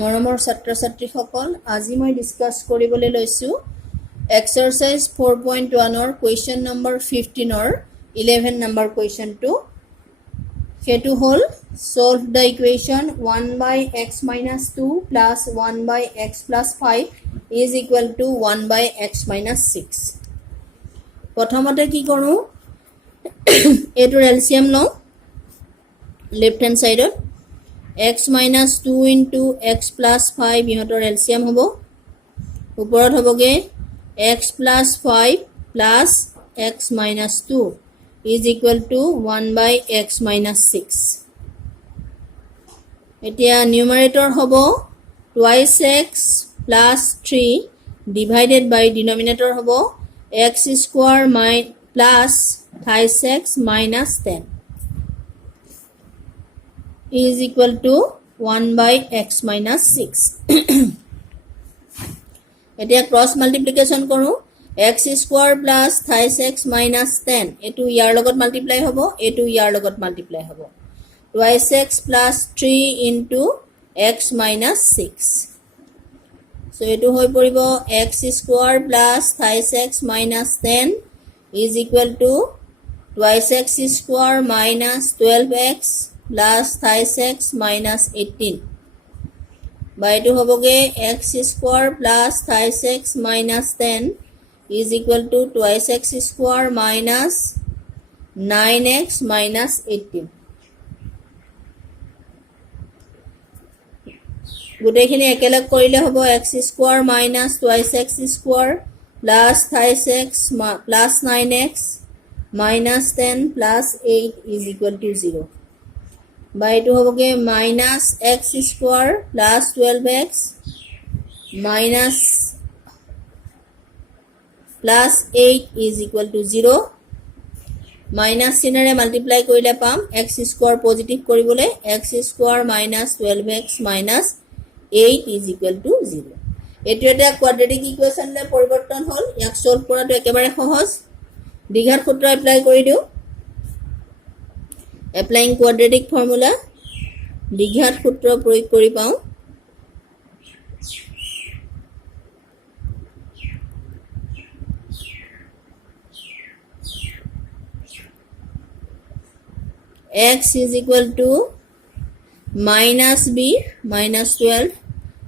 মৰমৰ ছাত্ৰ-ছাত্ৰীসকল আজি মই ডিসকাস কৰিবলৈ লৈছো এক্সাৰসাইজ 4.1 ৰ কোৱেশ্চন নম্বৰ 15 ৰ 11 নম্বৰ কোৱেশ্চনটো হেতু হল সলভ দা ইকুৱেশ্যন 1/x - 2 + 1/x + 5 = 1/x - 6 প্ৰথমতে কি কৰো এটোৰ এলসিয়াম লও left hand সাইডত x - 2 into x + 5 ইহতৰ এলসিয়াম হ'ব ওপৰত হ'বগে x + 5 plus x - 2 = 1/x - 6 এতিয়া নিউমাৰেটৰ হ'ব twice x plus 3 divided by denominator হ'ব x square plus 5x minus 10 = 1/x - 6 এতিয়া ক্রস মাল্টিপ্লিকেশন কৰো x square plus 5x minus 10 এটো ইয়াৰ লগত মাল্টিপ্লাই হ'ব এটো ইয়াৰ লগত মাল্টিপ্লাই হ'ব twice x plus 3 into x minus 6 so এটো হৈ পৰিব x square plus 5x minus 10 = twice x square minus 12x plus 5x minus 18 by 2 hoboge x square plus 5x minus 10 = twice x square minus 9x minus 18 গুটেখিনি একেলগ কৰিলে হ'ব x square minus twice x square plus 5x plus 9x minus 10 plus 8 = 0 by 2 hoboge minus x square plus 12x minus plus 8 = 0 minus sinare multiply korile pam x square positive koribole x square minus 12x minus 8 = 0 এটো এটা quadratic equation লে পরিবর্তন হল ইয়াক solve কৰাটো একেবাৰে সহজ দ্বিঘাত সূত্ৰ এপ্লাই কৰি দিও applying quadratic formula দ্বিঘাত সূত্ৰ প্ৰয়োগ কৰি পাও x = minus b minus 12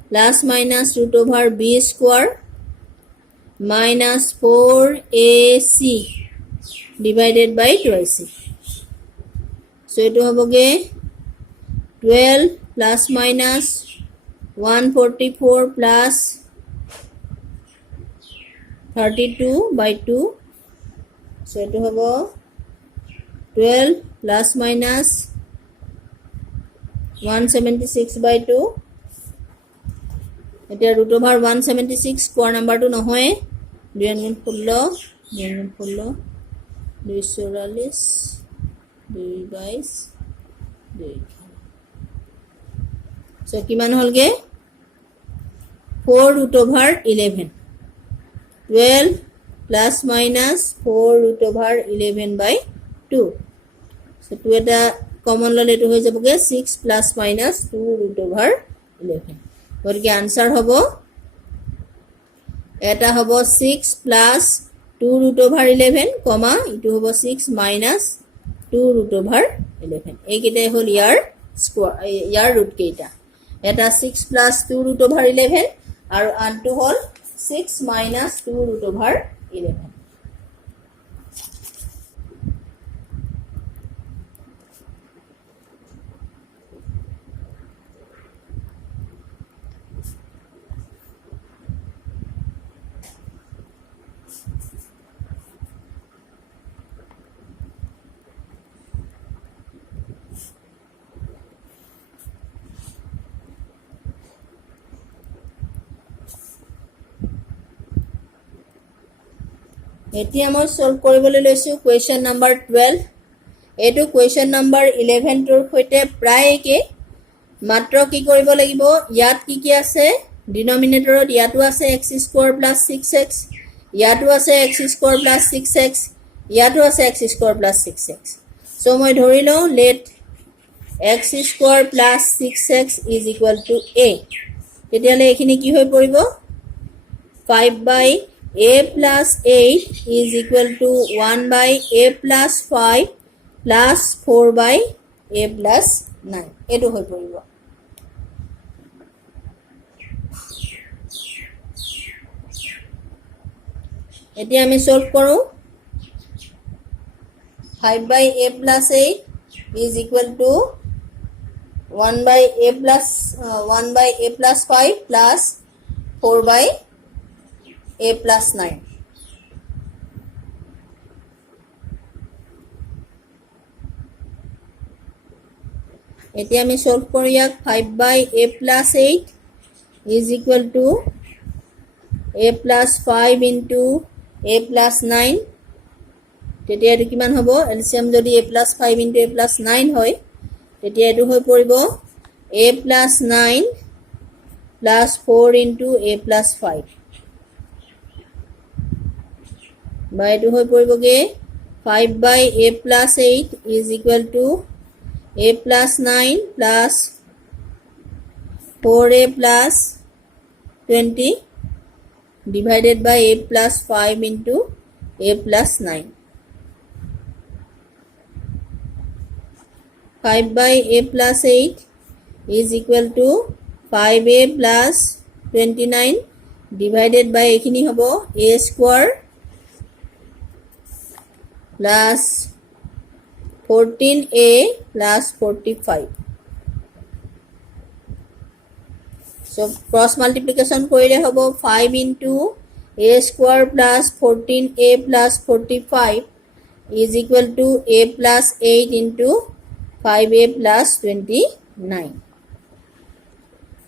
plus minus √b square minus 4ac divided by 2ac so it hoboge 12 plus minus 144 plus 32 by 2 so it hobo 12 plus minus 176 by 2 এটা √176 কোৱা নাম্বাৰটো নহয় 216 244 244 222 so কিমান হলগে 4√11 12 plus minus 4√11 by 2 so 2 এটা common ললে এটো হৈ যাবগে 6 plus minus 2√11 গতিকে आंसर হবো এটা হবো 6 plus 2√11 কমা ইটো হবো 6 minus 2√11 এই কেইটাই হল ইয়াৰ স্কয়াৰ ইয়াৰ ৰুট কেইটা এটা 6 plus 2√11 আৰু আনটো হল 6 minus 2√11 এতিয়া মই সলভ কৰিবলৈ লৈছো কোৱেশ্চন নম্বৰ 12 এটো কোৱেশ্চন নম্বৰ 11 টোৰ সৈতে প্ৰায় একে মাত্ৰ কি কৰিব লাগিব ইয়াত কি আছে ডিনোমিনেটৰত ইয়াতো আছে x স্কয়াৰ প্লাস 6x ইয়াতো আছে x স্কয়াৰ প্লাস 6x ইয়াতো আছে x square plus 6x so মই ধৰি লও late x square plus 6x is equal to a তেতিয়াহ'লে এইখিনি কি হৈ পৰিব 5 by a plus 8 is equal to 1 by a plus 5 plus 4 by a plus 9 এইটো হৈ পৰিব এতিয়া আমি সলভ কৰো 5 by a plus 8 is equal to 1 by a plus 5 plus 4 by a plus 9 এতিয়া আমি সলভ কৰো ইয়াক 5 by a plus 8 is equal to a plus 5 into a plus 9 তেতিয়া এটো কিমান হ'ব এলসিয়াম যদি a plus 5 into a plus 9 হয় তেতিয়া এটো হৈ পৰিব a plus 9 plus 4 into a plus 5 বা এটো হৈ পৰিবগে 5 by a plus 8 is equal to a plus 9 plus 4a plus 20 divided by a plus 5 into a plus 9 5 by a plus 8 is equal to 5a plus 29 divided by ekhini hobo a square plus 14a plus 45 so cross multiplication korile hobo 5 into a square plus 14a plus 45 is equal to a plus 8 into 5a plus 29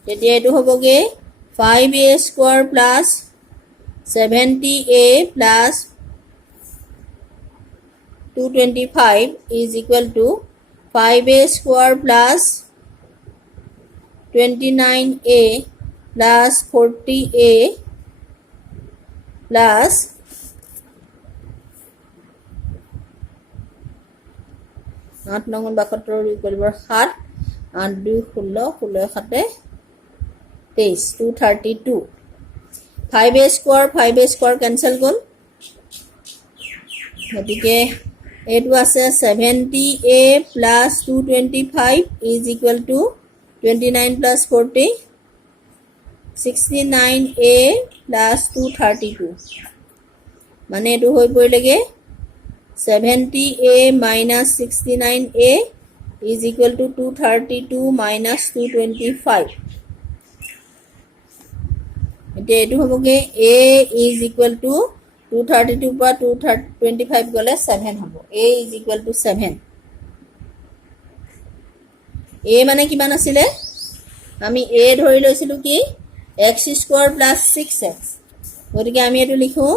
তেতিয়া এটো হবগে 5a square plus 70a plus 225 is equal to 5a square plus 29a plus 40a plus 8 নং 72 equal 7 8 2 16 16 7 23 232 5a square cancel গল গতিকে এটো আছে 70a plus 225 is equal to 29 plus 40 69a plus 232 মানে এটো হৈ পৰিলেগে 70a minus 69a is equal to 232 minus 225 এতিয়া এটো হবগে a is equal to 232 pa 225 gole 7 hobo a is equal to 7 a mane kiman asile ami a dhori loisilu ki x square plus 6x gotike ami etu likhu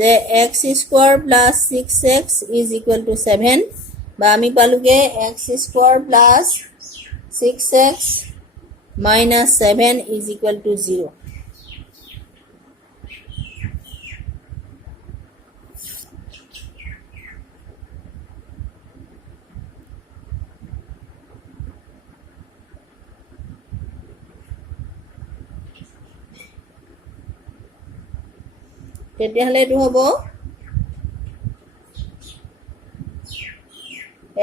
je x square plus 6x is equal to 7 ba ami paluge x square plus 6x minus 7 is equal to 0 তেতিয়াহলে এটো হবো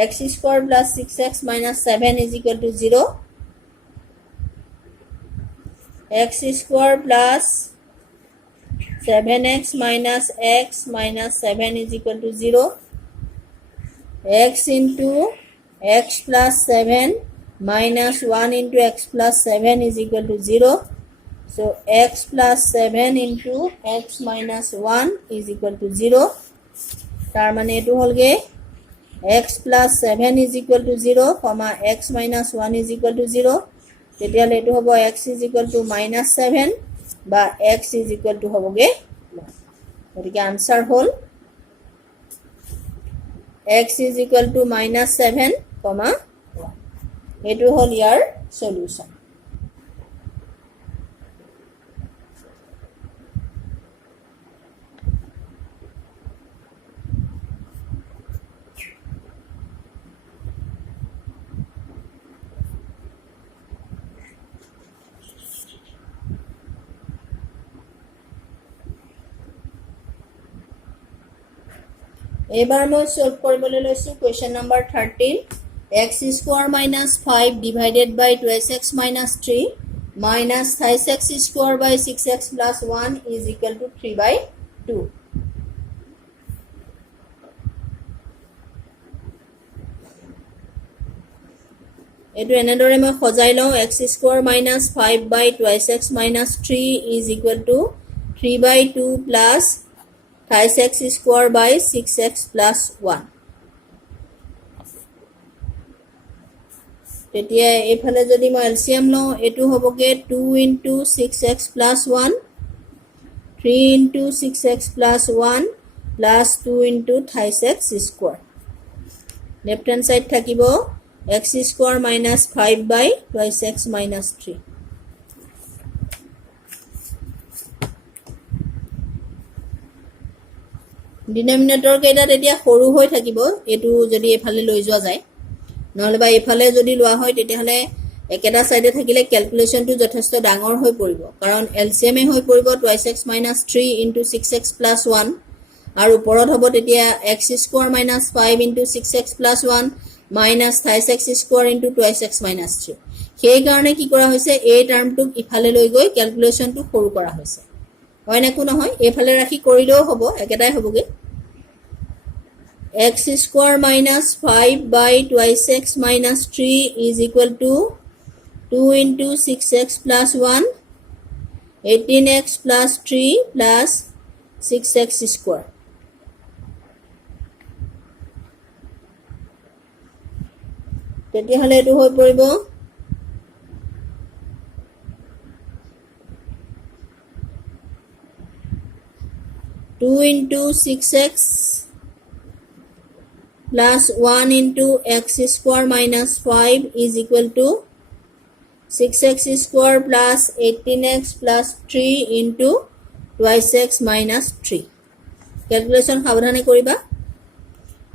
x square plus 6x minus 7 is equal to 0 x square plus 7x minus x minus 7 is equal to 0 x into x plus 7 minus 1 into x plus 7 is equal to 0 so x plus 7 into x minus 1 is equal to 0 tar mane etu holge x plus 7 is equal to 0 comma x minus 1 is equal to 0 tetiale etu hobo x is equal to minus 7 ba x is equal to hoboge gotike answer hol x is equal to minus 7 comma 1 etu hol yar solution এবাৰ মই solve কৰিবলৈ লৈছো question number 13 x square minus 5 divided by 2x minus 3 minus 5x square by 6x plus 1 is equal to 3 by 2. এটো এনেদৰে মই সজাই লওঁ x square minus 5 by 2x minus 3 is equal to 3 by 2 plus 5x square by 6x plus 1. তেতিয়া এফালে যদি মই এলসিয়াম লওঁ এটো হবগে 2 into 6x plus 1 3 into 6x plus 1 plus 2 into 5x square. Left hand side থাকিব x square minus 5 by 2x minus 3. Denominator কেইটাত এতিয়া সৰু হৈ থাকিব এটো যদি এফালে লৈ যোৱা যায় নহলে বা এফালে যদি লোৱা হয় তেতিয়াহলে একেটা সাইডে থাকিলে ক্যালকুলেশনটো যথেষ্ট ডাঙৰ হৈ পৰিব কাৰণ এলসিএম এ হৈ পৰিব 2x minus 3 into 6x plus 1 আৰু ওপৰত হ'ব তেতিয়া x square minus 5 into 6x plus 1 minus 5x square into 2x minus 3 সেই কাৰণে কি কৰা হৈছে এই টাৰ্মটো ইফালে লৈ গৈ ক্যালকুলেশনটো সৰু কৰা হৈছে হয় না কোনো হয় এফালে ৰাখি কৰিলেও হ'ব একেটাই হ'বগে x square minus 5 by 2x minus 3 is equal to 2 into 6x plus 1 18x plus 3 plus 6x square. তেতিয়াহলে এটো হৈ পৰিব 2 into 6x plus 1 into x square minus 5 is equal to 6x square plus 18x plus 3 into 2x minus 3. Calculation সাবধানে কৰিবা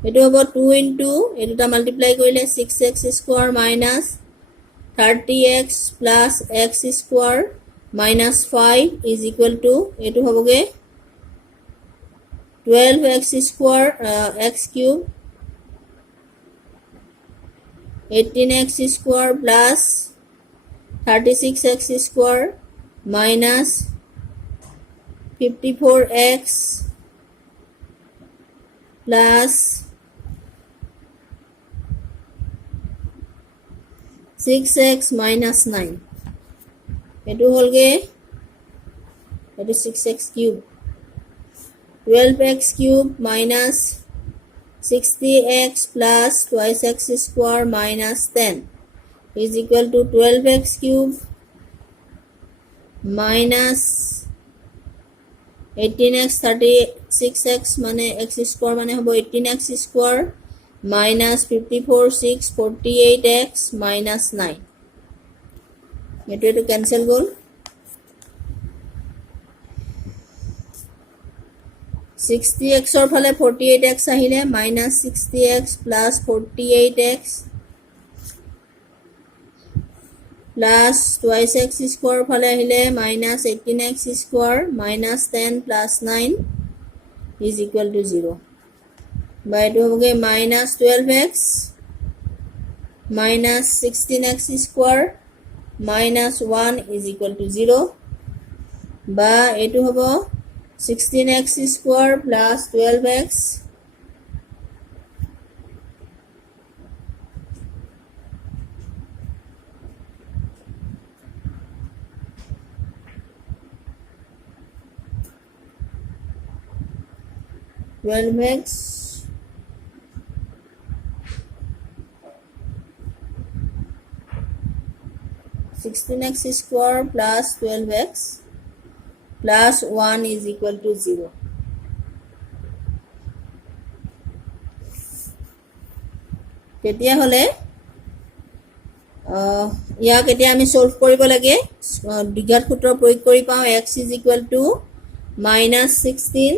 এটো হ'ব 2 into এটোটা multiply কৰিলে 6x square minus 30x plus x square minus 5 is equal to এটো হ'বগে 12x square x cube 18x square plus 36x square minus 54x plus 6x minus 9 এটো হলগে এটো 6x cube 12x cube minus 60x plus twice x square minus 10 is equal to 12x cube minus 18x 36x মানে x square মানে হবে 18x square minus 54 6 48x minus 9 এটো cancel গল 60x or phale 48x ahile minus 60x plus 48x plus twice x square phale ahile minus 18x square minus 10 plus 9 is equal to 0 by to hoge minus 12x minus 16x square minus 1 is equal to 0 ba etu hobo 16x square plus 12x square plus 12x plus 1 is equal to 0 তেতিয়া হলে ইয়াক এতিয়া আমি solve কৰিব লাগে দ্বিঘাত সূত্ৰ প্ৰয়োগ কৰি পাও x is equal to minus 16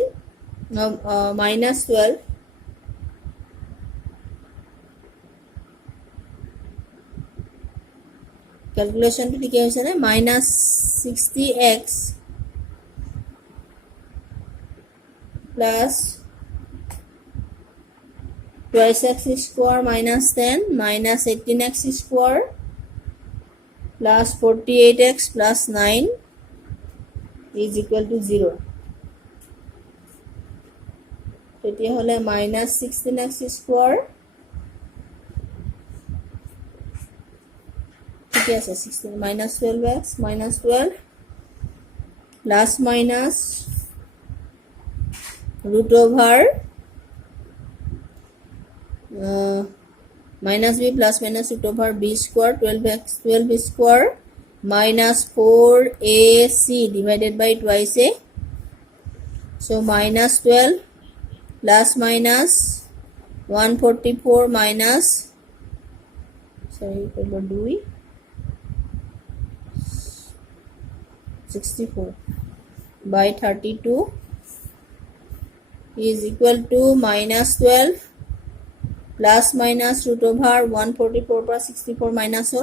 minus 12 calculation to ঠিকই হৈছে না minus 60x plus twice x square minus 10 minus 18x square plus 48x plus 9 is equal to 0. তেতিয়া হলে minus 16x square ঠিক আছে 16 minus 12x minus 12 plus minus root over minus b plus minus root over b square 12x 12b square minus 4ac divided by twice a. So minus 12 plus minus 144 minus sorry number 2 64 by 32 is equal to minus 12 plus minus root over 144 plus 64 minus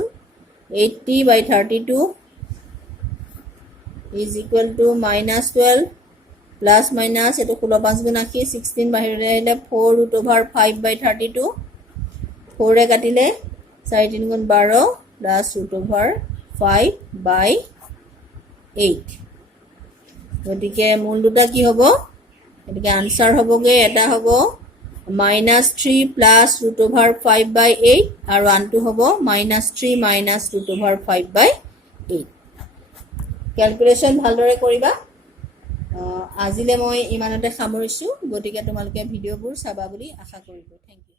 80 by 32 is equal to minus 12 plus minus eto kulo 5 গুণ আকি 16 বাহিৰে আহিলে 4 root over 5 by 32 4 এ কাটিলে 4 3 গুণ 12 plus root over 5 by 8 গতিকে মূল দুটা কি হ'ব এটিকে আনসার হবগে এটা হ'ব minus 3 plus root over 5 by 8 আৰু আনটো হ'ব minus 3 minus root over 5 by 8 calculation ভালদৰে কৰিবা আজিলে মই ইমানতে সামৰিছো গতিকে তোমালোকে ভিডিওবোৰ চাবা বুলি আশা কৰিছো থ্যাংক ইউ